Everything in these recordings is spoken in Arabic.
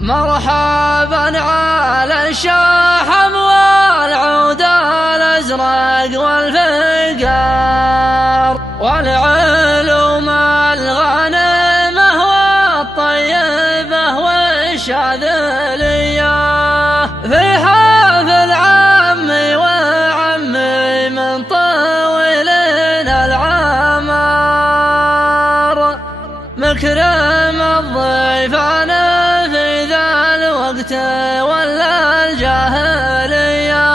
مرحبا على الشحم والعود الأزرق والفقار والعلوم الغانمة والطيبة والشاذلية في حافل عمي وعمي من طويلين العمار مكرم الضيفان في ذا الوقت ولا الجاهلية.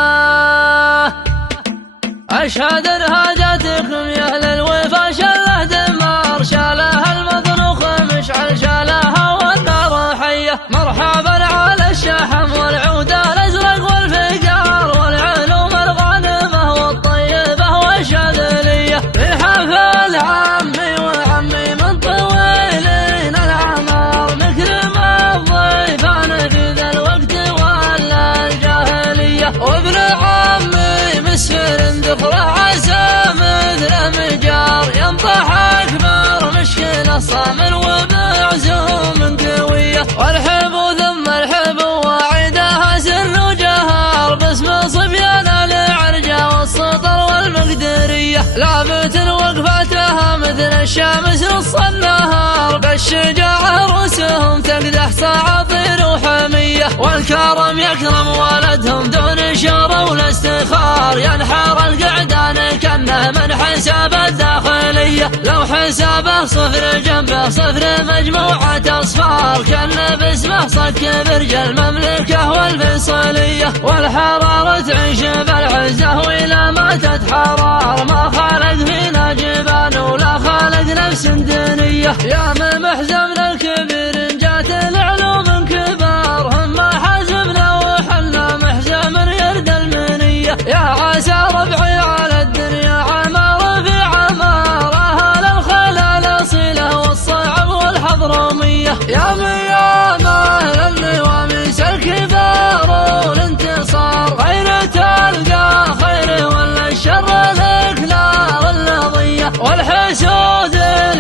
أشهد رهاجتكم يا أهل الوفا شله دمار شالها المضنوخ مشعل شالها والنار حية. مرحبا على الشحم والعود الأزرق والفقار والعلوم الغانمة والطيبة والشاذلية في حفل عمي وعمي من طويلين العمار مكرم الضيفان في ذا الوقت ولا الجاهلية. وابن عمي مسفر ذكره عسى مثل مجار ينطح أكبر مشكلة صامل وبعزوم قوية. والحب ثم الحب وعيدها سر وجهار باسم صبيان العرجة والسطر والمقدرية. لابت وقفتها مثل الشمس نص النهار بالشجاعة رؤوسهم تقدح ساعطير وحمية. والكرم يكرم ولدهم دون شر ولا استخار ينحر القعدان كأنه من حساب الداخلية. لو حسابه صفر جنبه صفر مجموعة أصفار كان باسمه صك برج المملكة والفيصلية. والحرارة تعيش بالعزة وإلى ما تتحرر ما خالق فينا جبال ولا خالق نفس دنية. يا من محزمنا الكبير جات العلوم كبار هم حزمنا وحنا محزم يرد المنية. يا عسى ربعي على الدنيا عمار في عمار أهل الخلال صلة والصعب والحضرمية. يا ميامة للنواميس الكبار والانتصار غير تلقى خير ولا الشر لك نار النضية. والحسود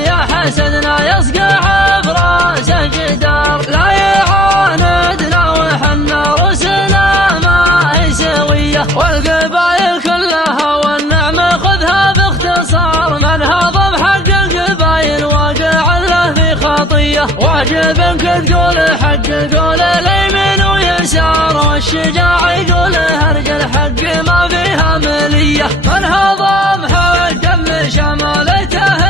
يا حسدنا يصقع براس جدار لا يعاندنا وحنا رسلنا ما هي سوية. والقبائل كلها والنعمة خذها باختصار من هضم حق القبائل واقع له في خطية. واجب انك تقول حق قول اليمين ويسار والشجاع يقول هرج الحق ما فيها ملية. من هضم حق شمالته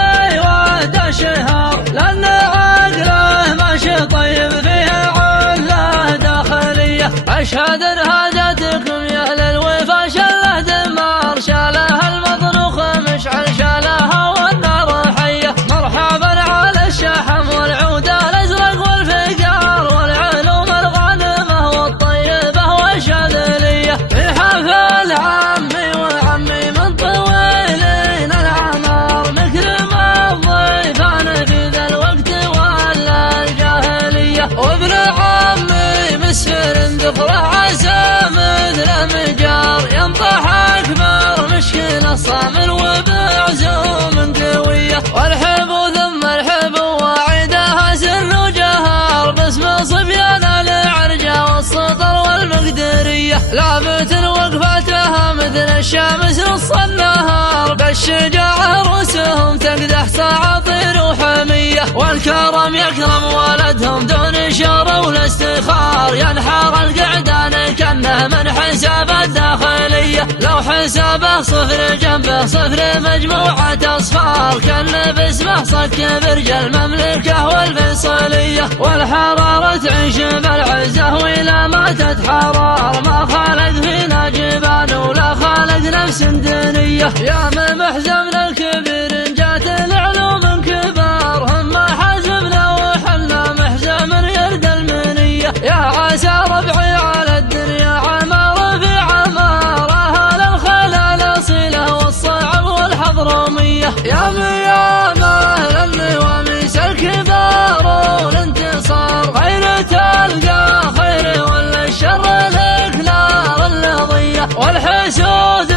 واد الشهار لأن عقله ماشي طيب فيه عله داخلية. أشهد رهاجتكم يا أهل الوفا شله دمار شالها المضنوخ مشعل شالها والنار حية. مرحبا على الشحم والعود الأزرق والفقار والعلوم الغانمة والطيبة والشاذلية في حفل عمي وعمي من طويلين العمار مكرم الضيفان في ذا الوقت ولا الجاهلية. وابن عمي مسفر ذكره عسى مثل مجار ينطح أكبر مشكلة صامل وبعزوم قوية. والحب ثم الحب وعيدها سر وجهار باسم صبيان العرجة والسطر والمقدرية. لابت وقفتها مثل الشمس نص النهار بالشجاعة رؤوسهم تقدح ساعطير وحمية. والكرم يكرم ولدهم دون شر ولا استخار ينحر القعدان كأنه من حساب الداخلية. لو حسابه صفر جنبه صفر مجموعة أصفار كان باسمه صك برج المملكة والفيصلية. والحرارة تعيش بالعزة وإلى ما تتحرر ما خالق فينا جبال ولا خالق نفس دنية. يا من محزمنا الكبير جات العلوم كبار هم حزمنا وحنا محزم يرد المنية. يا عسى ربعي على الدنيا عمار في عمار أهل الخلال صلة والصعب والحضرمية. يا ميامة للنواميس الكبار والانتصار غير تلقى خير ولا الشر لك نار النضية. والحسود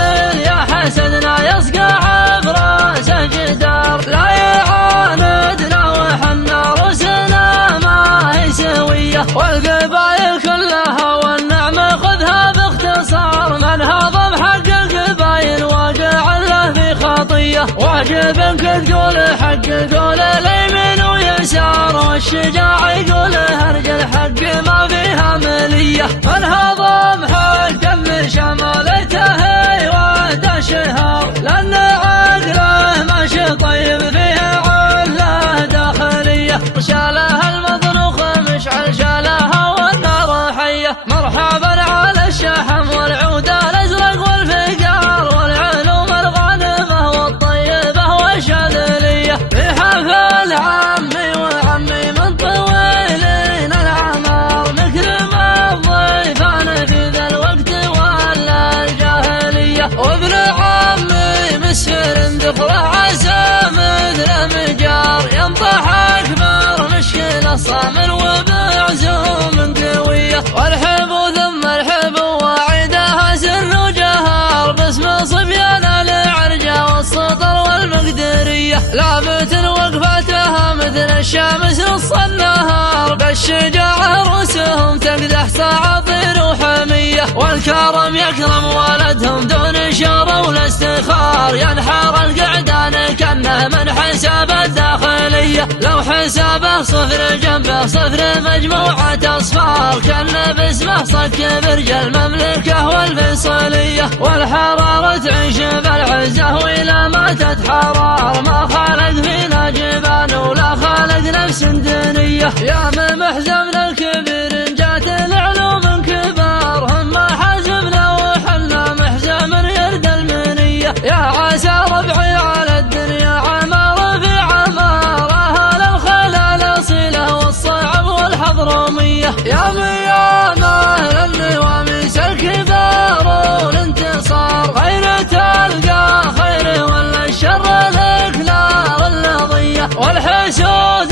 يا حسدنا يصقع براس جدار لا يعاندنا وحنا رسلنا ما هي سوية. والقبايل كلها والنعمة خذها باختصار، من هضم حق القبايل واقع له في خطية، واجب انك تقول حق قول اليمين ويسار، والشجاع يقول هرج الحق ما فيها ملية، من هضم حق شمالته وعد شهار، لأن عقله ماشي طيب فيه عله داخلية، شالها المضنوخ مشعل شالها والنار حية، مرحبا على الشحم والعود الأزرق والفقار، والعلوم الغانمة والطيبة والشاذلية، في حفل عمي وعمي من طويلين الأعمار، نكرم الضيفان في ذا الوقت ولا الجاهلية، وابن عمي مسفر ذكره عسى مثل مجار، ينطح أكبر مشكلة صامل وبعزوم قوية، والحب ثم الحب وعيدها سر وجهار، باسم صبيان العرجة والسطر والمقدرية، لابت وقفتها مثل الشمس نص النهار، بالشجاعة رؤوسهم تقدح تعاطير وحمية، والكرم يكرم ولدهم دون شر ولا استخار، ينحر القعدان كأنه من حساب الداخلية، لو حسابه صفر جنبه صفر مجموعة أصفار، كان باسمه صك برج المملكة والفيصلية، والحرارة تعيش بالعزة وإلى ما تتحرار، ما خالق فينا جبان ولا خالق نفس دنية، يا من محزمنا الكبير جات العلوم كبار، هم حزمنا وحنا محزم يرد المنية، يا عسى ربعي على الدنيا عمار في عمار، أهل الخلال صلة والصعب والحضرمية، يا ميانه للنواميس الكبار والانتصار، خير تلقى خير ولا الشر لك نار النضية، والحسود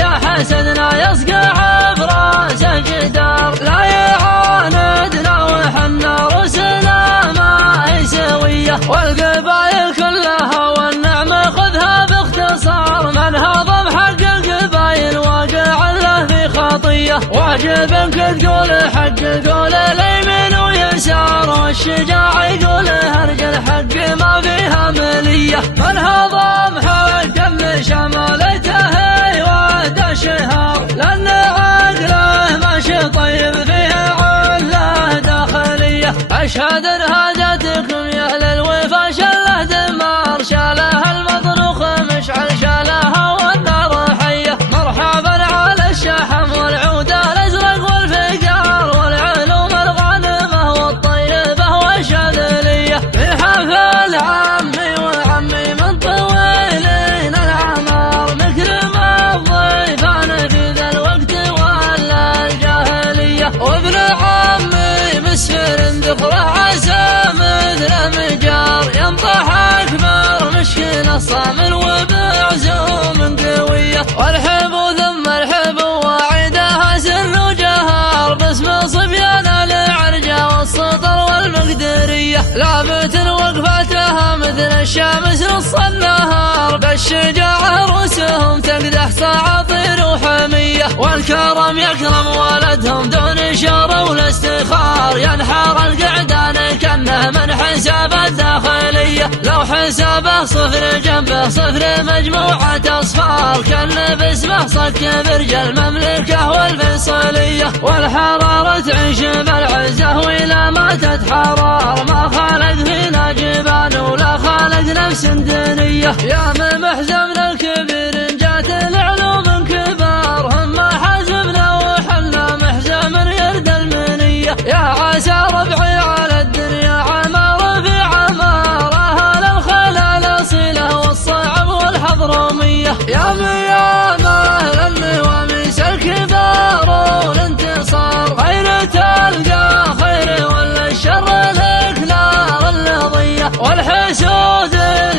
يا حسدنا يصقع براسه جدار، لا يعاندنا وحنا رسلنا ما هي سوية، والقبايل كلها والنعمة خذها باختصار، من هضم حق القبايل واقع له في خطية، واجب انك تقول حق قول اليمين ويسار، والشجاع يقول هرج الحق ما فيها ملية، من هضم حق شمالته وعد شهار، لأن عقله ماشي طيب فيه عله داخلية، أشهد انهادتكم يا أهل الوفا شله دمار، شالها المضنوخ مشعل شالها والنار حية، مرحبا على الشحم والعود الأزرق والفقار، والعلوم الغانمة والطيبة والشاذلية، في حفل عمي وعمي من طويلين الأعمار، نكرم الضيفان في ذا الوقت ولا الجاهلية، وابن عمي مسفر ذكره عسى مثل مجار، ينطح أكبر مشكلة صامل وبعزوم قوية، والحب ثم الحب وعيدها سر وجهار، باسم صبيان العرجة والسطر والمقدرية، لابت وقفتها مثل الشمس نص النهار، بالشجاعة رؤوسهم تقدح تعاطير وحمية، والكرم يكرم ولدهم دون شر ولا استخار، ينحر القعدان كأنه من حساب الداخلية، لو حسابه صفر جنبه صفر مجموعة أصفار، كان باسمه صك برج المملكة والفيصلية، والحرارة تعيش بالعزة وإلى ما تتحرار، ما خالق فينا جبان ولا خالق نفس دنية، يا من محزمنا الكبير جات العلوم كبار، هم حزمنا وحنا محزم يرد المنية، يا عسى ربعي على الدنيا عمار في عمار، أهل الخلال صلة والصعب والحضرمية، يا ميانه للنواميس الكبار والانتصار، خير تلقى خير ولا الشر لك نار النضية، والحسود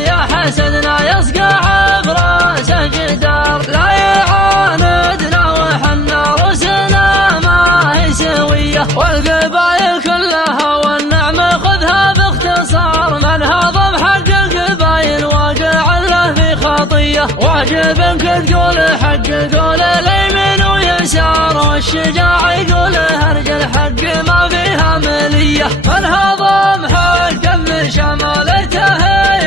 يا حسدنا يصقع براسه جدار، لا يعاندنا وحنا رسلنا ما هي سوية، والقبايل كلها والنعمة خذها باختصار، من هضم حق القبايل واقع له في خطية، واجب انك تقول حق قول اليمين ويسار، والشجاع يقول هرج الحق ما فيها ملية. من هضم حق من شمالته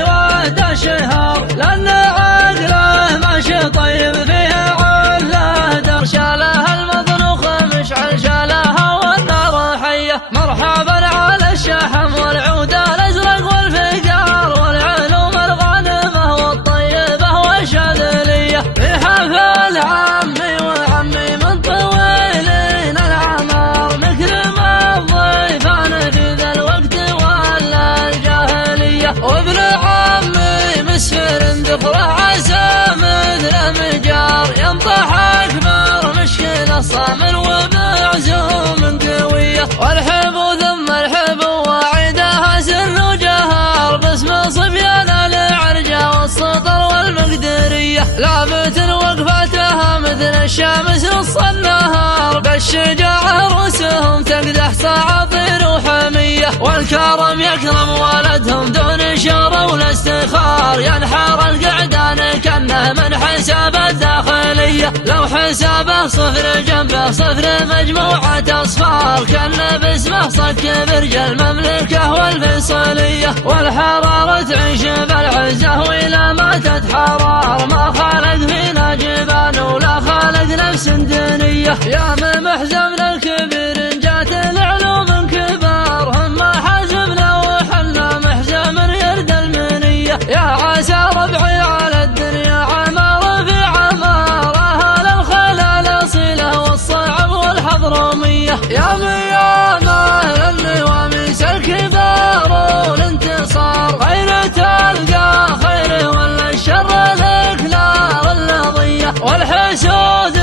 وده شهر لأن عقله ماشي طيب فيه عله در. شاله المضنوخ مشعل شالها والنار حية. مرحبا على الشحم والعود الأزرق والفقار والعلوم الغانمة والطيبة والشاذلية. في حفل عمي وعمي من طويلين الأعمار نكرم الضيفان في ذا الوقت ولا الجاهلية. وابن عمي مسفر ذكره عسى مثل مجار ينطح أكبر مشكلة صامل وبعزوم قوية. والحب ثم الحب وعيدها سر وجهار باسم صبيان العرجة والسطر والمقدرية. لابت وقفتها مثل الشمس نص النهار بالشجاعة رؤوسهم تقدح صعاطير وحمية. والكرم يكرم ولدهم دون شر ولا استخار. ينحر القعدان كأنه من حساب الداخلية. لو حسابه صفر جنبه صفر مجموعة أصفار كان باسمه صك برج المملكة والفيصلية. والحرارة تعيش بالعزة وإلى ما تتحرر. ما خلق فينا جبال ولا خلق نفس دنية. يا من محزم للكبير جات العلوم كبار هم حزمنا وحنا محزم يرد المنية. يا عسى ربعي على الدنيا عمار في عمار أهل الخلال صلة والصعب والحضرمية. يا ميانا للنواميس الكبار والانتصار غير تلقى خير ولا الشر لك نار اللظية. والحسود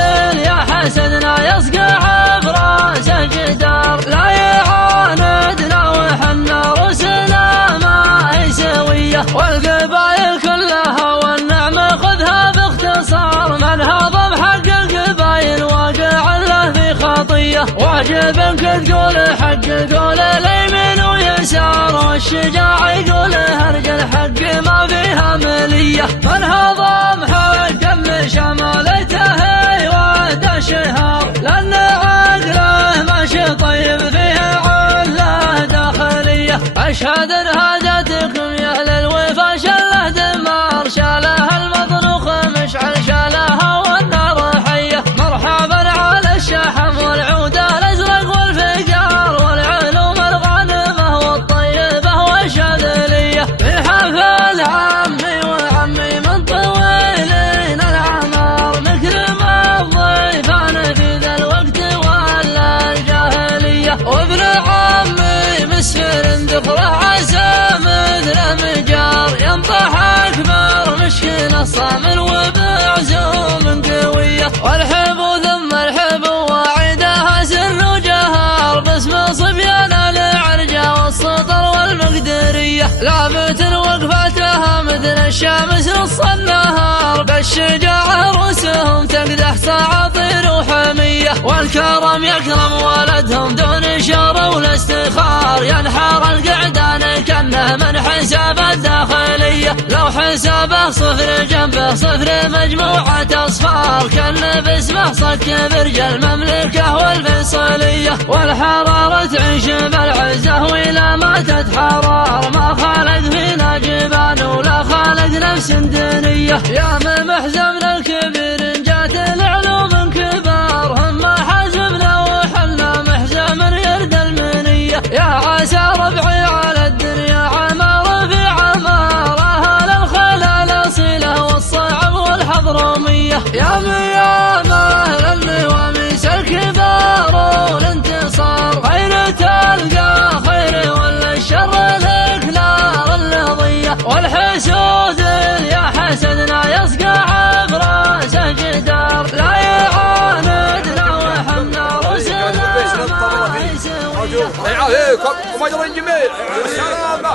يا حسدنا يصقع براس جدار لا يعاندنا وحنا رسلنا ما هي سوية. والقبائل كلها والنعمة خذها باختصار. من هضم حق القبائل واقع له في خطية. واجب انك تقول حق قول اليمين ويسار. والشجاع يقول هرج الحق ما فيها ملية. من هضم حق من شمالته وده شهار لأن عقله ماشي طيب فيه عله داخلية. أشهد ان هدتكم يا أهل الوفا شله دمار. شالها المضنوخ مشعل شالها والنار حية. مرحبا على الشحم والعود الأزرق والفقار والعلوم الغانمة والطيبة والشاذلية. في حفل عمي وعمي من طويلين الأعمار نكرم الضيفان في ذا الوقت ولا الجاهلية. وابن عمي مسفر ذكره عسى مثل مجار ينطح أكبر مشكلة صامل وبعزوم قوية. والحب ثم الحب وعيدها سر وجهار باسم صبيان العرجة والسطر والمقدرية. لابت وقفتها مثل الشمس نص النهار بالشجاعة رؤوسهم تقدح صعاطير وحمية. والكرم يكرم ولدهم دون شر ولا استخار. ينحر القعدان كأنه من حساب الداخلية. لو حسابه صفر جنبه صفر مجموعة أصفار كان باسمه صك برج المملكة والفيصلية. والحرارة تعيش بالعزة وإلى ما تتحرر. ما خلق فينا جبال ولا خلق نفس دنية. يا من محزم للكبير جات العلوم كبار هم حزمنا وحنا محزم يرد المنية. يا عسى ربعي على الدنيا عمار في عمار أهل الخلال صلة والصعب والحضرمية. يا ميانا للنواميس الكبار والانتصار غير تلقى خير ولا الشر لك نار اللظية. والحسود يا حسدنا يصقع براس جدار لا يعاندنا وحنا رسلنا ما هي سوية. عليكم ومجر الجميل السلامة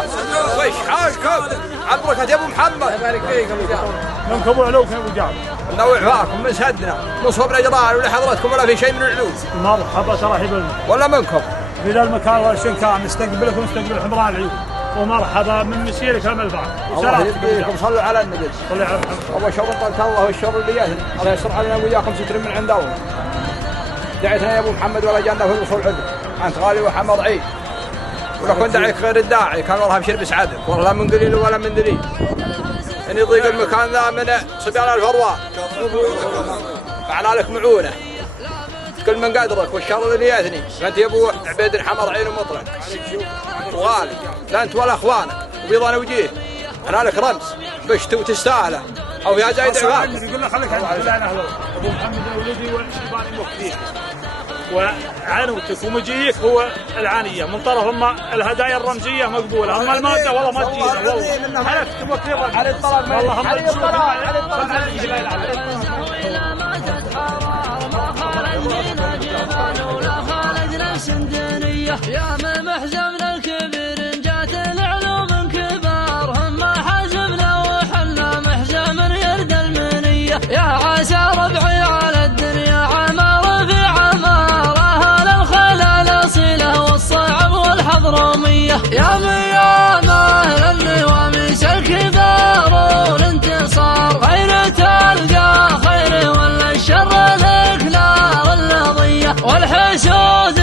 وش حالكم عبرك يا ابو محمد. يبارك فيك ابو جعفر. منكم ابو علوك يا ابو جعفر. نوع فاكم من سدنا من صوب الجدار ولا حضرتكم ولا في شيء من العلوم. مرحبا ترحيب لنا ولا منكم في ذا المكان والشنكان نستقبلكم نستقبل حمران العيون. ومرحبا من مسيرك الملفع. الله يبقيكم صلوا على النبي. صلي على محمد. اول شر طلت الله والشر اللي يهل الله يسر علينا وياكم ستر من عنده. دعيتنا يا ابو محمد ولا جانا في الوصول عندك، انت غالي وحمد عيد، ولا كنت دعيك غير الداعي كان والله بشر بسعادك، والله لا من قليل ولا من دليل. ان يضيق المكان ذا من صبيان الفروان. فعنا لك معونه. كل من قدرك والشر اللي ياثني، فانت يا ابو عبيد حمر عين ومطرق. وغالي، لا انت ولا اخوانك، وبيضان وجيه. انا لك رمز بشت وتستاهله. او يا زايد عباد. يقول له خليك عند فلان اهله، ابو محمد الولدي والشيباني موكلين. وعنوتك ومجيك هو العانيه من طرف اما الهدايا الرمزيه مقبوله، اما الماده والله ما تجينا والله. حلفت موكلين على الطلب والله هم على يا من محزمنا الكبير جات العلوم كبار، هم حزمنا وحنا محزم يرد المنيه. يا عسى ربعي على الدنيا عمار في عمار، اهل الخلال صله والصعب والحضرميه. يا ميامه للنواميس الكبار والانتصار، خير تلقى خير ولا الشر لك نار اللظيه. والحسود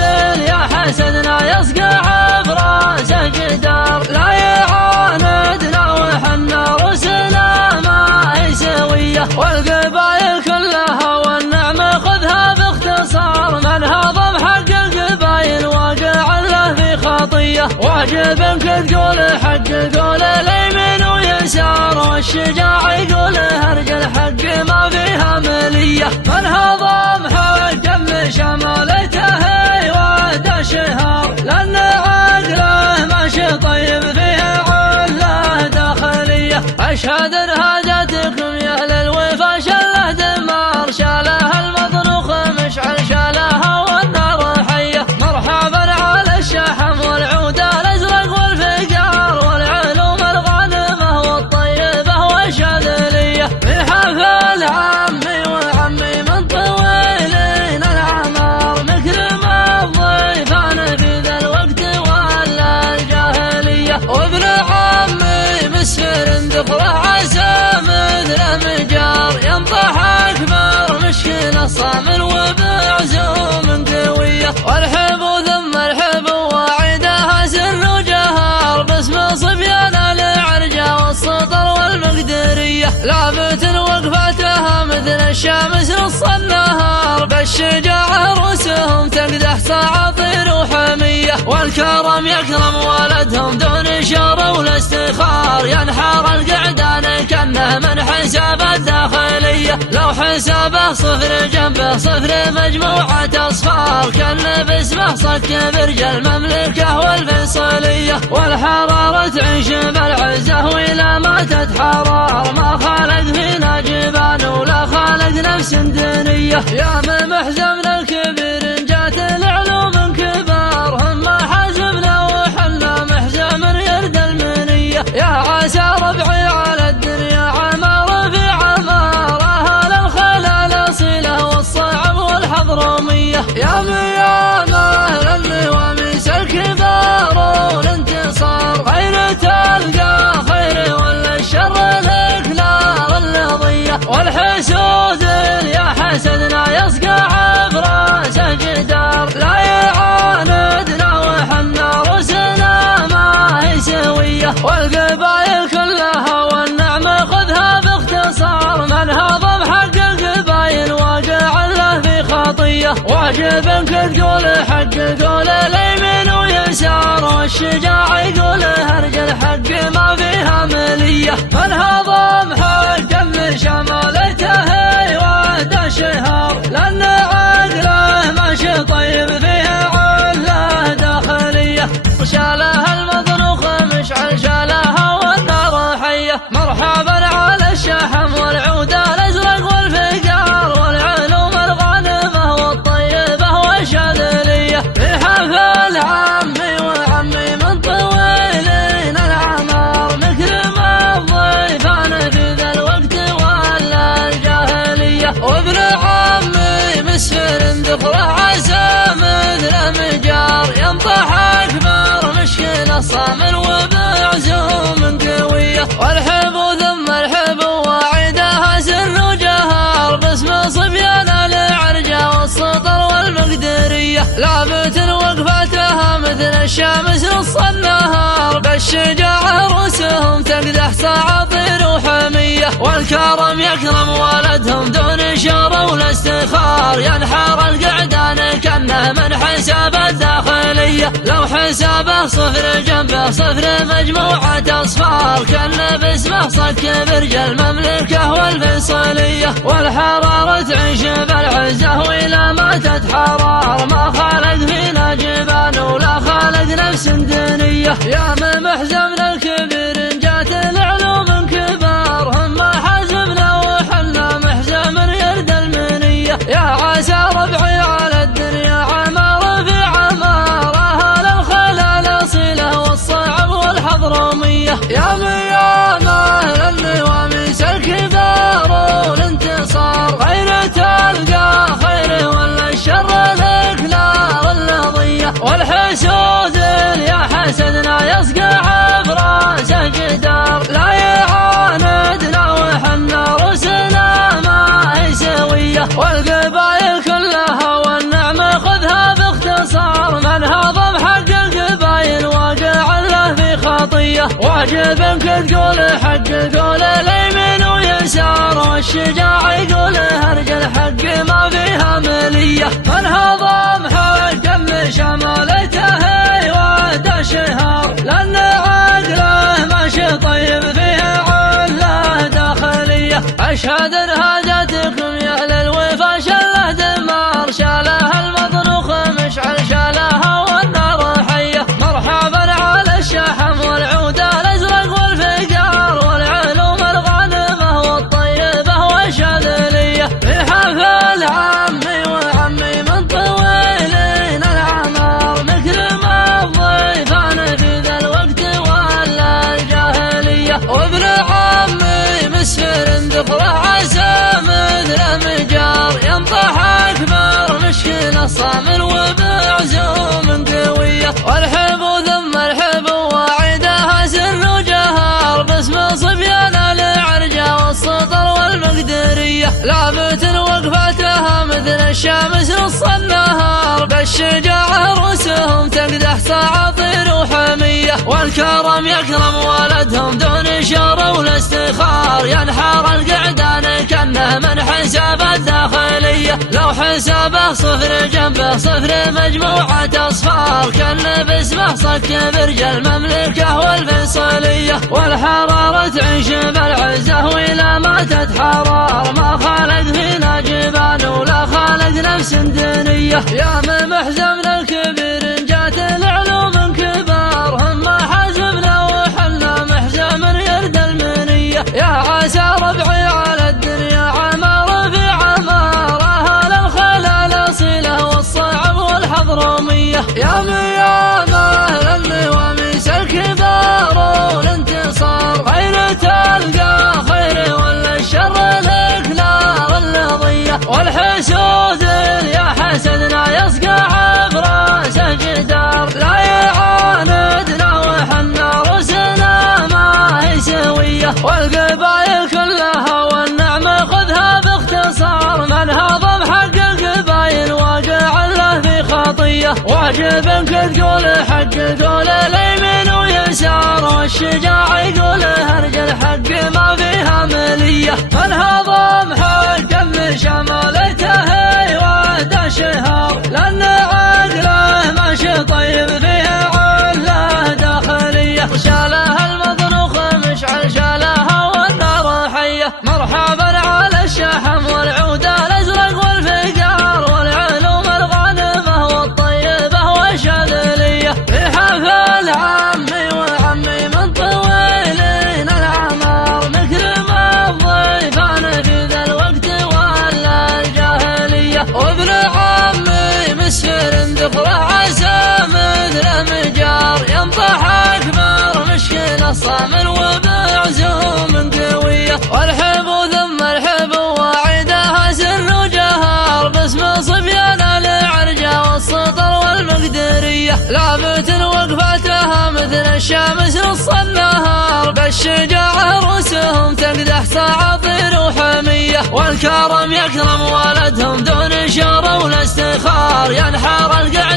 يا حسدنا يصقع براسه جدار، لا يعاندنا وحنا رسلنا ما هي سويه. والقبايل كلها والنعمه خذها باختصار، من هضم حق القبايل واقع له في خطيه. واجب انك تقول حق قول اليمين ويسار، والشجاع يقول هرج الحق ما فيها مليه. من هضم حق شمالته وعد شهار، لأن عقله ماشي طيب فيه عله داخلية. أشهد إن هاجتكم يا أهل الوفا شله دمار، شالها المضروخ مشعل شالها والنار حية. مرحبا على الشحم والعود الأزرق والفقار، والعلوم الغانمة والطيبة والشاذلية. في حفل عمي وعمي من طويلين الأعمار، مكرم الضيفان في ذا الوقت ولا الجاهلية. وابن عمي مسفر ذكره عسى مثل مجار، ينطح أكبر مشكلة صامل وبعزوم قوية. والحب ثم الحب وعدها سر وجهار، باسم صبيان العرجة والسطر والمقدرية. لابت وقفتها مثل الشمس نص النهار، بالشجاعة رؤوسهم تقدح ساعطير وحمية. والكرم يكرم ولدهم دون شر ولا استخار، ينحر القعدان كأنه من حساب الداخلية. لو حسابه صفر جنبه صفر مجموعة أصفار، كان باسمه صك برج المملكة والفيصلية. والحرارة تعيش بالعزة وإلى ما تتحرر، ما خلق فينا جبان ولا خلق نفس دنية. يا من محزمنا الكبير جات العلوم كبار، هم حزمنا وحنا محزم يرد المنية. يا عسى ربعي على الدنيا عمار في عمار، اهل الخلال صله والصعب والحضرميه. يا ميامه للنواميس الكبار والانتصار، خير تلقى خير ولا الشر لك نار اللظيه. والحسود يا حسدنا يصقع براسه جدار، لا يعاندنا وحنا رسلنا ما هي سويه. والقبايل كلها والنعمه خذها باختصار، من هضم حق القبايل واقع له في خطيه. واجب انك تقول حق قول اليمين ويسار، والشجاع يقول هرج الحق ما فيها مليه. من هضم حق شمالته وعد شهار، لأن عقله ماشي طيب فيه عله داخلية. وشالها المضروخ مشعل شالها والنار حية. مرحبا على الشحم والعود الأزرق والفقار، والعلوم الغانمة والطيبة والشاذلية. في حفل عمي وعمي من طويلين الأعمار، مكرم الضيفان في ذا الوقت ولا الجاهلية. وابن عمي مسفر ذكره عسى مثل مجار، ينطح أكبر مشكلة صامل وبعزوم قوية. والحب ثم الحب وعدها سر وجهار، باسم صبيان العرجة والسطر والمقدار. لابت وقفتها مثل الشمس نص النهار، بالشجاعة رؤوسهم تقدح ساعطير وحمية، والكرم يكرم ولدهم دون شر ولا استخار، ينحر القعدان كأنه من حساب الداخلية، لو حسابه صفر جنبه صفر مجموعة أصفار، كان باسمه صك برج المملكة والفيصلية، والحرارة تعيش بالعزة وإلى ما تتحرر، ما خالق فينا جبال ولا خالق نفس دنية، يا من محزمنا الكبير جات العلوم كبار، هم حزمنا وحنا محزم يرد المنية، يا عسى ربعي على الدنيا عمار في عمار، أهل الخلال صلة والصعب والحضرمية، يا ميامة للنواميس الكبار والانتصار، غير تلقى خير ولا الشر لك نار اللظية، والحسود يا حسدنا يصقع براس جدار، لا يعاندنا وحنا رسلنا ما هي سوية، والقبائل كلها والنعمة خذها باختصار، من هضم حق القبائل واقع له في خطية، واجب انك تقول حق قول اليمين ويسار، والشجاع يقول هرج الحق ما فيها ملية، من هضم حق شمالته واد شهار، لأن عقله ماشي طيب فيه عله داخلية، أشهد ان هاجتكم يا أهل الوفا شله دمار، شالها المضروخ مشعل شالها والنار حية، مرحبا على الشحم والعود الأزرق والفقار، والعلوم الغانمة والطيبة والشاذلية، في حفل عمي وعمي من طويلين الأعمار، نكرم الضيفان في ذا الوقت ولا الجاهلية، وابن عمي مسفر ذكره عسى مثل مجار، ينطح أكبر مشكلة صامل وبعزوم قوية، والحب ثم الحب واعدها سر وجهار، باسم صبيان العرجة والسطر والمقدرية، لابت وقفتها مثل الشمس نص النهار، بالشجاعة رؤوسهم تقدح ساعطير وحمية، والكرم يكرم ولدهم دون شر ولا استخار، ينحر القعدان كأنه من حساب الداخلية، لو حسابه صفر جنبه صفر مجموعة أصفار، كان باسمه صك برج المملكة والفيصلية، والحرارة تعيش بالعزة وإلى ما تتحرر، ما خالق فينا جبال ولا خالق نفس دنية، يا من محزمنا الكبير جات العلوم كبار، هم حزمنا وحنا محزم يرد المنية، يا عسى ربعي على الدنيا عمار في عمار، أهل الخلال صلة والصعب والحضرمية، يا ميامة للنواميس الكبار والانتصار، غير تلقى خير ولا الشر لك نار اللظية، والحسود يا حسدنا يصقع براس جدار، لا يعاندنا وحنا رسلنا ما هي سوية، والقبائل كلها والنعمة خذها باختصار، من هضم حق القبائل واقع له في خطية، واجب انك تقول حق قول اليمين ويسار، والشجاع يقول هرج الحق ما فيها ملية، من هضم حق شمالته واد شهار، لأن عقله ماشي طيب فيه عله داخلية، شالها المضروخ مشعل شالها والنار حية، مرحبا على الشحم والعود الأزرق والفقار، والعلوم الغانمة والطيبة والشاذلية، في حفل عمي وعمي من طويلين الأعمار، نكرم الضيفان في ذا الوقت ولا الجاهلية، وابن عمي مسفر ذكره عسى مثل مجار، ينطح أكبر مشكلة صامل وبعزوم قوية، والحب ثم الحب واعدها سر وجهار، باسم صبيان العرجة والسطر والمقدرية، لابت وقفتها مثل الشمس نص النهار، بالشجاعة رؤوسهم تقدح ساعطير وحمية، والكرم يكرم ولدهم دون شر ولا استخار، ينحر القعدان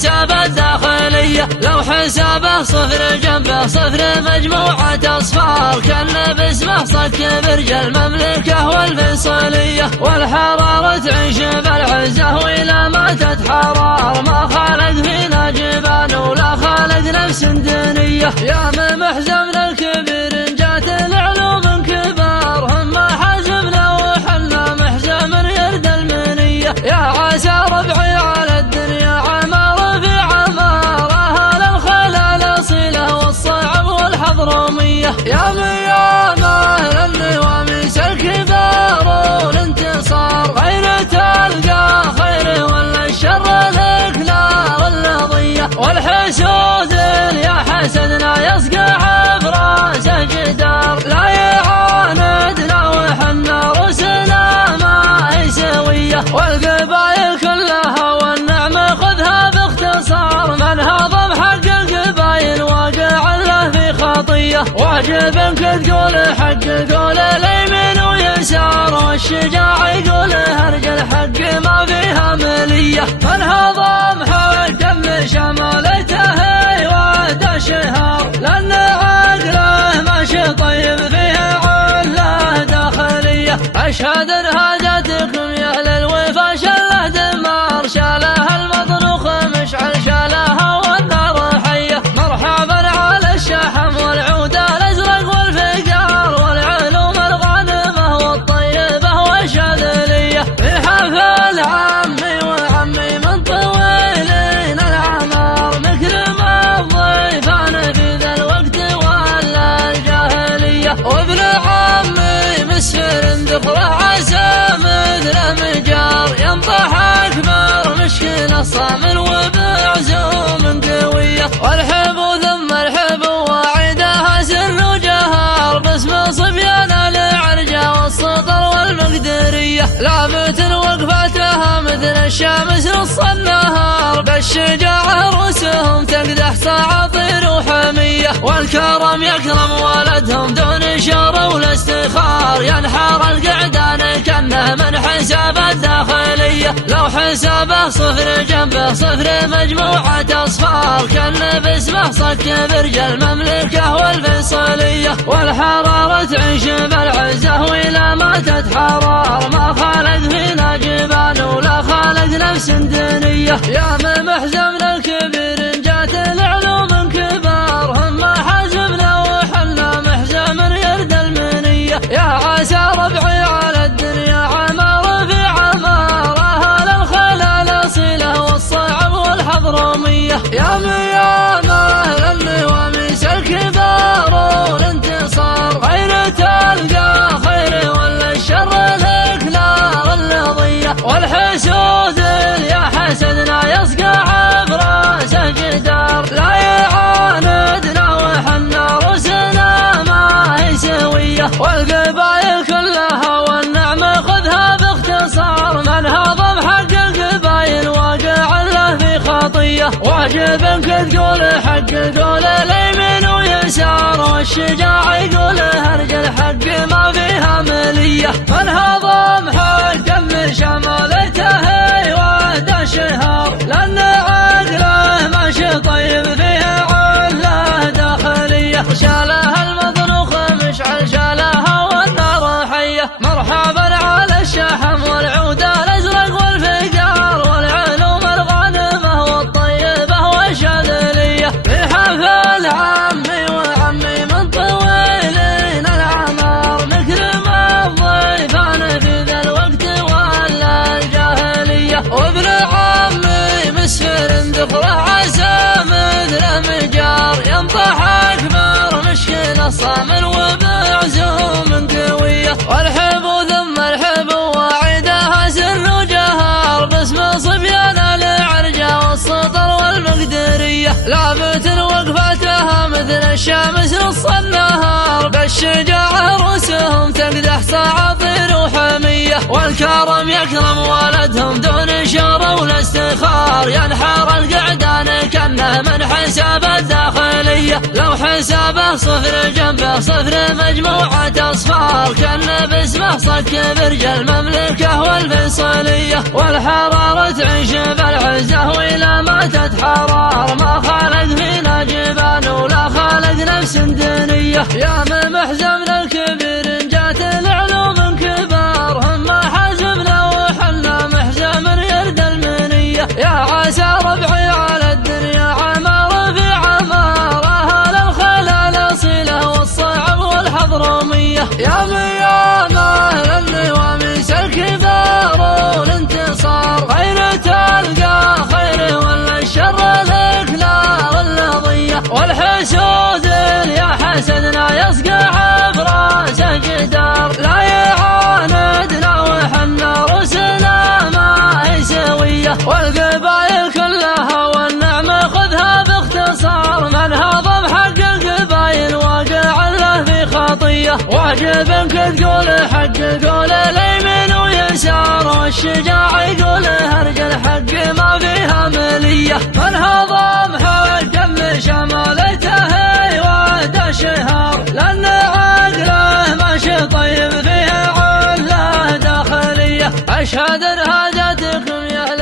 حساب الداخلية. لو حسابه صفر جنبه صفر مجموعة أصفار، كان باسمه صك برج المملكة والفيصلية. والحرارة تعيش بالعزة وإلى ما تتحرر، ما خالق فينا جبال ولا خالق نفس دنية. يا من محزمنا الكبير جات العلوم كبار، هم حزمنا وحنا محزم يرد المنية. يا عسى ربعي على الدنيا عمار في عمار، أهل الخلال صلة والصعب والحضرمية. يا ميامه للنواميس الكبار والانتصار، غير تلقى خير ولا الشر لك نار اللظية. والحسود يا حسدنا يصقع براسه جدار، لا يعاندنا وحنا رسلنا ما هي سوية. والقبايل كلها والنعمة خذها باختصار، من هضم حق القبايل واقع له في خطية. واجب انك تقول حق قول اليمين ويسار، والشجاع يقول هرج الحق ما فيها ملية. من هضم حق شمالته وعد شهار، لأن عقله ماشي طيب فيه عله داخلية. أشهد ان هاجتكم يا أهل الوفا شله دمار، شالها المطروخ مشعل شالها والنار حية. مرحبا على الشحم والعود الأزرق والفقار، والعلوم الغانمة والطيبة والشاذلية. في حفل عمي وعمي من طويلين العمار، نكرم الضيفان في ذا الوقت ولا الجاهلية. وابن عمي مسفر ذكره عسى مثل مجار، ينطح أكبر مشكلة صامل وبعزوم قوية. والحب ثم الحب واعدها سر جهار، باسم صبيان العرجة والسطر والمقدرية. لابت وقفتها مثل الشمس نص النهار، بالشجاعة رؤوسهم تقدح ساعطير وحمية. والكرم يكرم ولدهم دون شر ولا استخار، ينحر القعدان كأنه من حساب الداخلية. لو حسابه صفر جنبه صفر مجموعة أصفار، كان باسمه صك برج المملكة والفيصلية. والحرارة تعيش بالعزة وإلى ما تتحرر، ما خالق فينا جبال ولا خالق نفس دنية. يا من محزمنا الكبير جات العلوم كبار، هم حزمنا وحنا محزم يرد المنية. يا عسى ربعي على الدنيا عمار في عمار، أهل الخلال صلة والصعب والحضرمية. يا ميامه للنواميس الكبار والانتصار، غير تلقى خير ولا الشر لك نار اللظية. والحسود يا حسدنا يصقع براسه جدار، لا يعاندنا وحنا رسلنا ما هي سوية. والقبايل كلها والنعمة خذها باختصار، من هضم حق القبايل واقع له في خطية. واجب انك تقول حق قول اليمين ويسار، والشجاع يقول هرج الحق ما فيها ملية. من هضم حق من شمالته وعد شهار، لأن عقله ماشي طيب فيه عله داخلية. شالها المطروخ مشعل شالها والنار حية. مرحبا على الشحم والعود الأزرق والفقار، والعلوم الغانمة والطيبة والشاذلية. في حفل عمي وعمي من طويلين العمار، نكرم الضيفان في ذا الوقت ولا الجاهلية. وابن عمي مسفر ذكره عسى مثل مجار، ينطح أكبر مشكلة صامل وبعزوم قوية. والحب ثم الحب واعدها سر جهار، باسم صبيان العرجة والسطر والمقدرية. لابت وقفتها مثل الشمس نص النهار، بالشجاعة رؤوسهم تقدح ساعطير وحمية. والكرم يكرم ولدهم دون شر ولا استخار، ينحر القعدان كأنه من حساب الداخلية. لو حسابه صفر جنبه صفر مجموعة أصفار، كان باسمه صك برج المملكة والفيصلية. والحرارة تعيش بالعزة وإلى ما ماتت حرار ما خالد فينا جبان ولا خالد نفس دنية يا من محزمنا الكبير جات العلوم كبار هم حزمنا وحنا محزم يرد المنية يا عسى ربعي على الدنيا عمار في عمار أهل الخلال صلة والصعب والحضرمية يا ميام أهل النواميس الكبار والانتصار خير تلقى خير ولا الشر لك نار النضية والحسود يا حسدنا يصقع براسه جدار لا يعاندنا وحنا رسلنا ما هي سوية والقبائل كلها والنعمة خذها باختصار من هضم حق القبائل واقع له في خطية واجب انك تقول حق قول اليمين ويسار والشجاع يقول هرج الحق ما فيها ملية من هضم حق شمالته واد شهار لأن عقله ماشي طيب فيها عله داخلية أشهد ان هاجتكم يا أهل